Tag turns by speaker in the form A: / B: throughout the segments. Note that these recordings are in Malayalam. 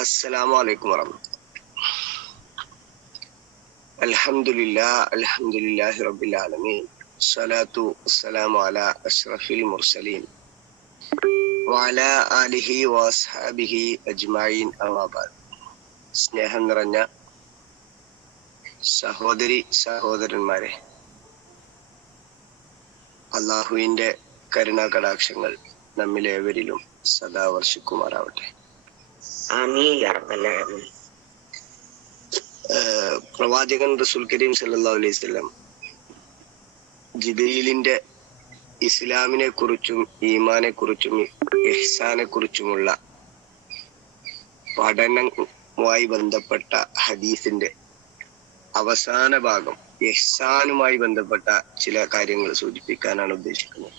A: السلام عليكم ورحمة الله الحمد لله الحمد لله رب العالمين الصلاة والسلام على أشرف المرسلين وعلى آله وأصحابه أجمعين أما بعد സ്നേഹം നിറഞ്ഞ സഹോദരി സഹോദരന്മാരെ അള്ളാഹുവിന്റെ കരുണാകടാക്ഷങ്ങൾ നമ്മിലേവരിലും സദാ വർഷിക്കുമാറാവട്ടെ പ്രവാചകൻ റസൂൽ കരീം സല്ലാ അലൈഹി വസല്ലം ജിബരീലിന്റെ ഇസ്ലാമിനെ കുറിച്ചും ഈമാനെ കുറിച്ചും ഇഹ്സാനെ കുറിച്ചുമുള്ള പഠനവുമായി ബന്ധപ്പെട്ട ഹദീസിന്റെ അവസാന ഭാഗം ഇഹ്സാനുമായി ബന്ധപ്പെട്ട ചില കാര്യങ്ങൾ സൂചിപ്പിക്കാനാണ് ഉദ്ദേശിക്കുന്നത്.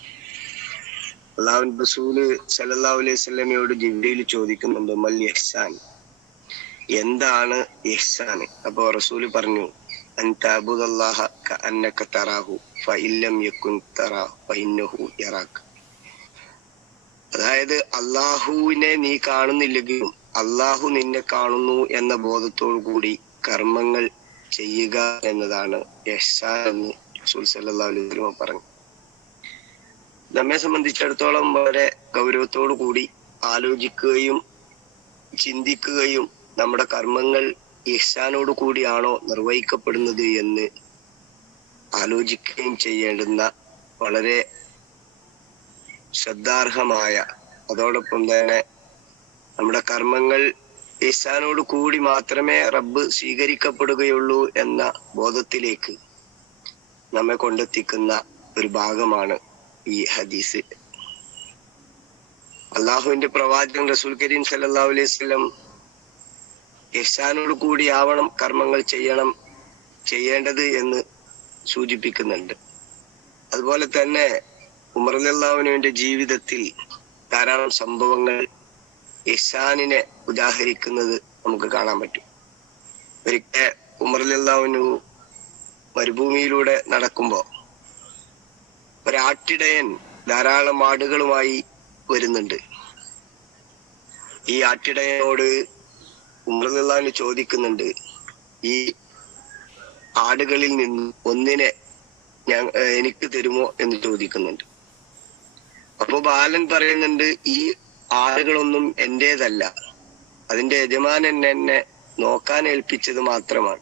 A: അള്ളാഹു റസൂൽ സല്ലല്ലാഹു അലൈഹി വസല്ലമയോട് ജിബ്രീൽ ചോദിക്കുന്നുണ്ട് മൽ യഹ്സാൻ എന്താണ് യഹ്സാൻ അപ്പൊ റസൂൽ പറഞ്ഞു അതായത് അള്ളാഹുവിനെ നീ കാണുന്നില്ലെങ്കിലും അള്ളാഹു നിന്നെ കാണുന്നു എന്ന ബോധത്തോടു കൂടി കർമ്മങ്ങൾ ചെയ്യുക എന്നതാണ് യഹ്സാൻ എന്ന് റസൂൽ സല്ലാ അലൈഹി പറഞ്ഞു. നമ്മെ സംബന്ധിച്ചിടത്തോളം വളരെ ഗൗരവത്തോടു കൂടി ആലോചിക്കുകയും ചിന്തിക്കുകയും നമ്മുടെ കർമ്മങ്ങൾ ഇഹ്സാനോട് കൂടിയാണോ നിർവഹിക്കപ്പെടുന്നത് എന്ന് ആലോചിക്കുകയും ചെയ്യേണ്ടുന്ന വളരെ ശ്രദ്ധാർഹമായ അതോടൊപ്പം തന്നെ നമ്മുടെ കർമ്മങ്ങൾ ഇഷാനോട് കൂടി മാത്രമേ റബ്ബ് സ്വീകരിക്കപ്പെടുകയുള്ളൂ എന്ന ബോധത്തിലേക്ക് നമ്മെ കൊണ്ടെത്തിക്കുന്ന ഒരു ഭാഗമാണ് ഈ ഹദീസ്. അള്ളാഹുവിന്റെ പ്രവാചകൻ റസൂൽ കരീം സല്ലല്ലാഹു അലൈഹി ഇഹ്സാനോട് കൂടി ആവണം കർമ്മങ്ങൾ ചെയ്യണം ചെയ്യേണ്ടത് എന്ന് സൂചിപ്പിക്കുന്നുണ്ട്. അതുപോലെ തന്നെ ഉമർ അല്ലാവിനുവിന്റെ ജീവിതത്തിൽ ധാരാളം സംഭവങ്ങൾ ഇഹ്സാനിനെ ഉദാഹരിക്കുന്നത് നമുക്ക് കാണാൻ പറ്റും. ഒരിക്കൽ ഉമർ അല്ലാവിനു മരുഭൂമിയിലൂടെ നടക്കുമ്പോ ഒരാട്ടിടയൻ ധാരാളം ആടുകളുമായി വരുന്നുണ്ട്. ഈ ആട്ടിടയനോട് ഉമർലാന്ന് ചോദിക്കുന്നുണ്ട് ഈ ആടുകളിൽ നിന്ന് ഒന്നിനെ ഞാൻ എനിക്ക് തരുമോ എന്ന് ചോദിക്കുന്നുണ്ട്. അപ്പൊ ബാലൻ പറയുന്നുണ്ട് ഈ ആടുകളൊന്നും എന്റേതല്ല. അതിന്റെ യജമാനൻ എന്നെ നോക്കാൻ ഏൽപ്പിച്ചത് മാത്രമാണ്.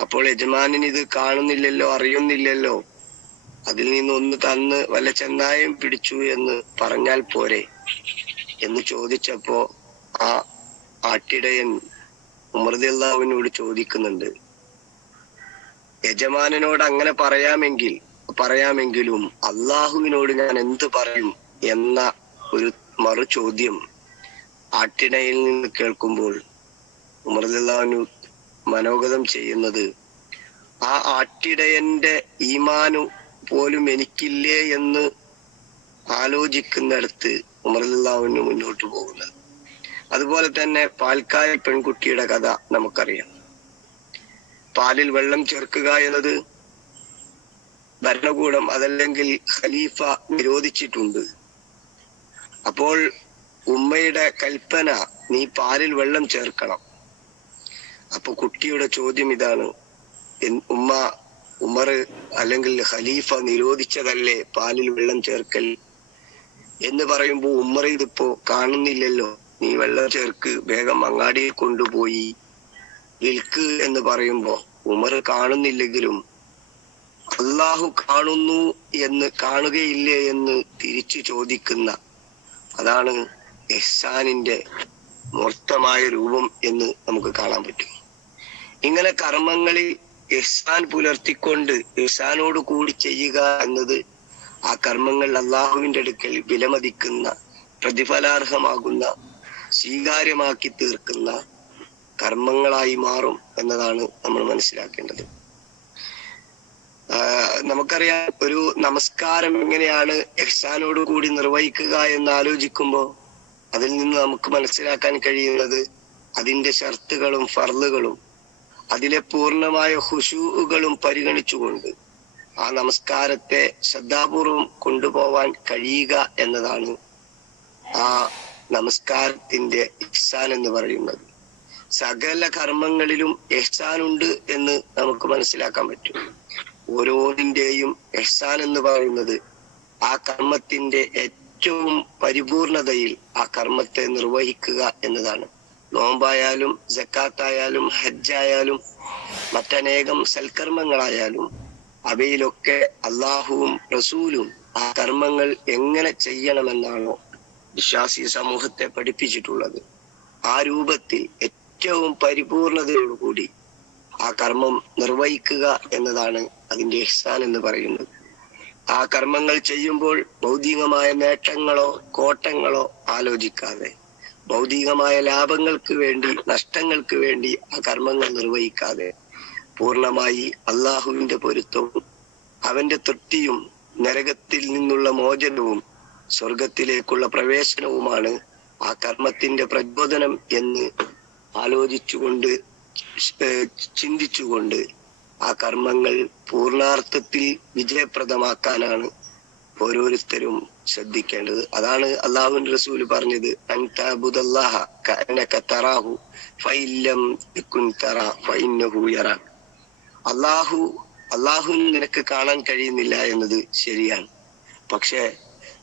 A: അപ്പോൾ യജമാനൻ ഇത് കാണുന്നില്ലല്ലോ അറിയുന്നില്ലല്ലോ അതിൽ നിന്ന് ഒന്ന് തന്ന് വല്ല ചെന്നായം പിടിച്ചു എന്ന് പറഞ്ഞാൽ പോരെ എന്ന് ചോദിച്ചപ്പോ ആ ആട്ടിടയൻ ഉമർദിള്ളാവിനോട് ചോദിക്കുന്നുണ്ട്. യജമാനനോട് അങ്ങനെ പറയാമെങ്കിൽ പറയാമെങ്കിലും അള്ളാഹുവിനോട് ഞാൻ എന്ത് പറയും എന്ന ഒരു മറു ചോദ്യം ആട്ടിടയിൽ നിന്ന് കേൾക്കുമ്പോൾ ഉമർദിള്ളാവിനു മനോഗതം ചെയ്യുന്നത് ആ ആട്ടിടയന്റെ ഈമാനു പോലും എനിക്കില്ലേ എന്ന് ആലോചിക്കുന്നിടത്ത് ഉമർലാവിന് മുന്നോട്ട് പോകുന്നത്. അതുപോലെ തന്നെ പാൽക്കായ പെൺകുട്ടിയുടെ കഥ നമുക്കറിയാം. പാലിൽ വെള്ളം ചേർക്കുക എന്നത് ഭരണകൂടം അതല്ലെങ്കിൽ ഖലീഫ നിരോധിച്ചിട്ടുണ്ട്. അപ്പോൾ ഉമ്മയുടെ കൽപ്പന നീ പാലിൽ വെള്ളം ചേർക്കണം. അപ്പൊ കുട്ടിയുടെ ചോദ്യം ഇതാണ്. ഉമ്മ ഉമർ അല്ലെങ്കിൽ ഖലീഫ നിരോധിച്ചതല്ലേ? പാലിൽ വെള്ളം ചേർക്കൽ എന്ന് പറയുമ്പോൾ ഉമ്മർ ഇതിപ്പോ കാണുന്നില്ലല്ലോ. നീ വെള്ളം ചേർക്ക് വേഗം അങ്ങാടിയിൽ കൊണ്ടുപോയി വിൽക്ക് എന്ന് പറയുമ്പോ ഉമർ കാണുന്നില്ലെങ്കിലും അള്ളാഹു കാണുന്നു എന്ന് കാണുകയില്ലേ എന്ന് തിരിച്ചു ചോദിക്കുന്ന അതാണ് എഹ്സാനിന്റെ മൂർത്തമായ രൂപം എന്ന് നമുക്ക് കാണാൻ പറ്റും. ഇങ്ങനെ കർമ്മങ്ങളിൽ ഇഹ്സാൻ പുലർത്തിക്കൊണ്ട് ഇഹ്സാനോട് കൂടി ചെയ്യുക എന്നത് ആ കർമ്മങ്ങൾ അള്ളാഹുവിന്റെ അടുക്കൽ വിലമതിക്കുന്ന പ്രതിഫലാർഹമാകുന്ന സ്വീകാര്യമാക്കി തീർക്കുന്ന കർമ്മങ്ങളായി മാറും എന്നതാണ് നമ്മൾ മനസ്സിലാക്കേണ്ടത്. നമുക്കറിയാം ഒരു നമസ്കാരം എങ്ങനെയാണ് എഹ്സാനോട് കൂടി നിർവഹിക്കുക എന്ന് ആലോചിക്കുമ്പോൾ അതിൽ നിന്ന് നമുക്ക് മനസ്സിലാക്കാൻ കഴിയുന്നത് അതിന്റെ ഷർത്തുകളും ഫർളുകളും അതിലെ പൂർണമായ ഹുഷൂകളും പരിഗണിച്ചുകൊണ്ട് ആ നമസ്കാരത്തെ ശ്രദ്ധാപൂർവം കൊണ്ടുപോവാൻ കഴിയുക എന്നതാണ് ആ നമസ്കാരത്തിന്റെ ഇഹ്സാൻ എന്ന് പറയുന്നത്. സകല കർമ്മങ്ങളിലും എഹ്സാൻ ഉണ്ട് എന്ന് നമുക്ക് മനസ്സിലാക്കാൻ പറ്റും. ഓരോന്നിന്റെയും എഹ്സാൻ എന്ന് പറയുന്നത് ആ കർമ്മത്തിന്റെ ഏറ്റവും പരിപൂർണതയിൽ ആ കർമ്മത്തെ നിർവഹിക്കുക എന്നതാണ്. നോമ്പായാലും ജക്കാത്തായാലും ഹജ്ജായാലും മറ്റനേകം സൽക്കർമ്മങ്ങളായാലും അവയിലൊക്കെ അള്ളാഹുവും റസൂലും ആ കർമ്മങ്ങൾ എങ്ങനെ ചെയ്യണമെന്നാണോ വിശ്വാസി സമൂഹത്തെ പഠിപ്പിച്ചിട്ടുള്ളത്. ആ രൂപത്തിൽ ഏറ്റവും പരിപൂർണതയോടുകൂടി ആ കർമ്മം നിർവഹിക്കുക എന്നതാണ് അതിന്റെ ഇഹ്സാൻ എന്ന് പറയുന്നത്. ആ കർമ്മങ്ങൾ ചെയ്യുമ്പോൾ ഭൗതികമായ നേട്ടങ്ങളോ കോട്ടങ്ങളോ ആലോചിക്കാതെ ഭൗതികമായ ലാഭങ്ങൾക്ക് വേണ്ടി നഷ്ടങ്ങൾക്ക് വേണ്ടി ആ കർമ്മങ്ങൾ നിർവഹിക്കാതെ പൂർണമായി അള്ളാഹുവിന്റെ പൊരുത്തവും അവന്റെ തൃപ്തിയും നരകത്തിൽ നിന്നുള്ള മോചനവും സ്വർഗത്തിലേക്കുള്ള പ്രവേശനവുമാണ് ആ കർമ്മത്തിന്റെ പ്രചോദനം എന്ന് ആലോചിച്ചുകൊണ്ട് ചിന്തിച്ചുകൊണ്ട് ആ കർമ്മങ്ങൾ പൂർണാർത്ഥത്തിൽ വിജയപ്രദമാക്കാനാണ് ഓരോരുത്തരും ശ്രദ്ധിക്കേണ്ടത്. അതാണ് അള്ളാഹുവിന്റെ റസൂൽ പറഞ്ഞത് അള്ളാഹു അള്ളാഹു നിനക്ക് കാണാൻ കഴിയുന്നില്ല എന്നത് ശരിയാണ്. പക്ഷെ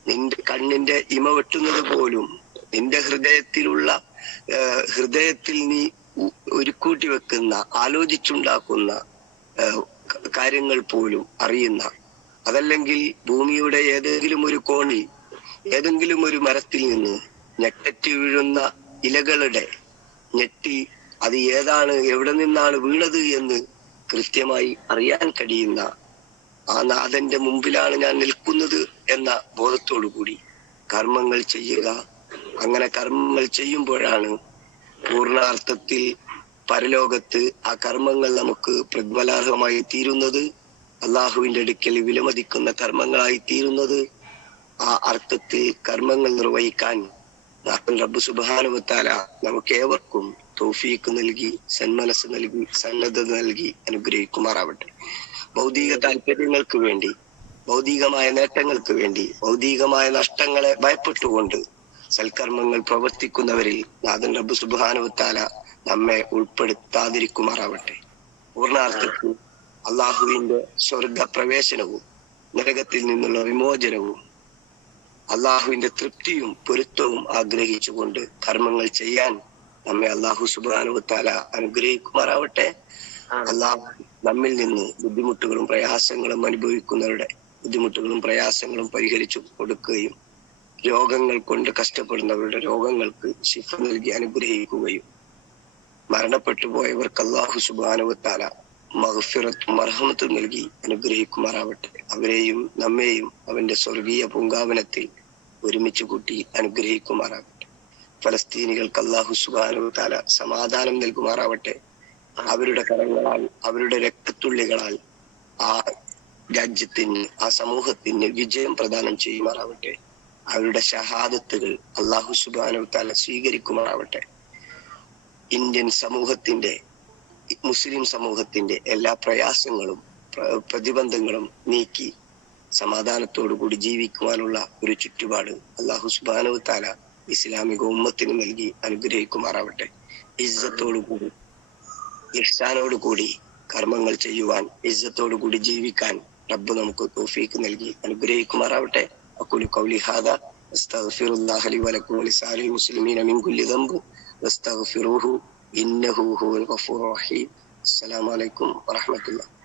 A: നിന്റെ കണ്ണിന്റെ ഇമ വെട്ടുന്നത് പോലും നിന്റെ ഹൃദയത്തിലുള്ള ഹൃദയത്തിൽ നീ ഒരുക്കൂട്ടി വെക്കുന്ന ആലോചിച്ചുണ്ടാക്കുന്ന കാര്യങ്ങൾ പോലും അറിയുന്ന അതല്ലെങ്കിൽ ഭൂമിയുടെ ഏതെങ്കിലും ഒരു കോണിൽ ഏതെങ്കിലും ഒരു മരത്തിൽ നിന്ന് ഞെട്ടറ്റി വീഴുന്ന ഇലകളുടെ ഞെട്ടി അത് ഏതാണ് എവിടെ നിന്നാണ് വീണത് എന്ന് കൃത്യമായി അറിയാൻ കഴിയുന്ന ആ നാഥന്റെ മുമ്പിലാണ് ഞാൻ നിൽക്കുന്നത് എന്ന ബോധത്തോടു കൂടി കർമ്മങ്ങൾ ചെയ്യുക. അങ്ങനെ കർമ്മങ്ങൾ ചെയ്യുമ്പോഴാണ് പൂർണാർത്ഥത്തിൽ പരലോകത്ത് ആ കർമ്മങ്ങൾ നമുക്ക് പ്രതിഫലാർഹമായി തീരുന്നത്. അള്ളാഹുവിന്റെ അടുക്കൽ വിലമതിക്കുന്ന കർമ്മങ്ങളായി തീരുന്നത് ആ അർത്ഥത്തിൽ കർമ്മങ്ങൾ നിർവഹിക്കാൻ നാഥൻ റബ്ബ് സുബാനുവത്താല നമുക്ക് ഏവർക്കും തോഫീക്ക് നൽകി സന്മനസ് നൽകി സന്നദ്ധത നൽകി അനുഗ്രഹിക്കുമാറാവട്ടെ. ഭൗതിക താല്പര്യങ്ങൾക്ക് വേണ്ടി ഭൗതികമായ നേട്ടങ്ങൾക്ക് വേണ്ടി ഭൗതികമായ നഷ്ടങ്ങളെ ഭയപ്പെട്ടുകൊണ്ട് സൽക്കർമ്മങ്ങൾ പ്രവർത്തിക്കുന്നവരിൽ നാഥൻ റബ്ബ് സുബാനുവത്താല നമ്മെ ഉൾപ്പെടുത്താതിരിക്കുമാറാവട്ടെ. പൂർണാർത്ഥത്തിൽ അള്ളാഹുവിന്റെ സ്വർഗ പ്രവേശനവും നരകത്തിൽ നിന്നുള്ള വിമോചനവും അള്ളാഹുവിന്റെ തൃപ്തിയും പൊരുത്തവും ആഗ്രഹിച്ചുകൊണ്ട് കർമ്മങ്ങൾ ചെയ്യാൻ നമ്മെ അള്ളാഹു സുബാനുവത്താല അനുഗ്രഹിക്കുമാറാവട്ടെ. അള്ളാഹു നമ്മിൽ നിന്ന് ബുദ്ധിമുട്ടുകളും പ്രയാസങ്ങളും അനുഭവിക്കുന്നവരുടെ ബുദ്ധിമുട്ടുകളും പ്രയാസങ്ങളും പരിഹരിച്ചു കൊടുക്കുകയും രോഗങ്ങൾ കൊണ്ട് കഷ്ടപ്പെടുന്നവരുടെ രോഗങ്ങൾക്ക് ശിഫ നൽകി അനുഗ്രഹിക്കുകയും മരണപ്പെട്ടു പോയവർക്ക് അള്ളാഹു സുബാനുവത്താല മഹഫിറത്തും മർഹമത്തും നൽകി അനുഗ്രഹിക്കുമാറാവട്ടെ. അവരെയും നമ്മെയും അവന്റെ സ്വർഗീയ പൂങ്കാവനത്തിൽ ഒരുമിച്ച് കൂട്ടി അനുഗ്രഹിക്കുമാറാവട്ടെ ഫലസ്തീനികൾക്ക് അള്ളാഹു സുബാനുവത്താല സമാധാനം നൽകുമാറാവട്ടെ. അവരുടെ കരങ്ങളാൽ അവരുടെ രക്തത്തുള്ളികളാൽ ആ രാജ്യത്തിന് ആ സമൂഹത്തിന് വിജയം പ്രദാനം ചെയ്യുമാറാവട്ടെ. അവരുടെ ഷഹാദത്തുകൾ അള്ളാഹു സുബാനു താല സ്വീകരിക്കുമാറാവട്ടെ. ഇന്ത്യൻ സമൂഹത്തിന്റെ മുസ്ലിം സമൂഹത്തിന്റെ എല്ലാ പ്രയാസങ്ങളും പ്രതിബന്ധങ്ങളും നീക്കി സമാധാനത്തോടു കൂടി ജീവിക്കുവാനുള്ള ഒരു ചുറ്റുപാട് അള്ളാഹു സുബാനു താല ഇസ്ലാമിക ഉമ്മത്തിന് നൽകി അനുഗ്രഹിക്കുമാറാവട്ടെ. ഇസ്സത്തോടു കൂടി ഇഹ്സാനോട് കൂടി കർമ്മങ്ങൾ ചെയ്യുവാൻ ഇസ്സത്തോടു കൂടി ജീവിക്കാൻ റബ്ബ് നമുക്ക് തോഫീക്ക് നൽകി അനുഗ്രഹിക്കുമാറാവട്ടെ. അക്കുലു കൗലി അസ്തഗ്ഫിറുല്ലാഹി വലക്കും വലിസാലിൽ മുസ്ലിമീന മിൻ കുല്ലി ദംബ് വസ്തഗ്ഫിറൂഹു إنه هو الغفور الرحيم. السلام عليكم ورحمة الله.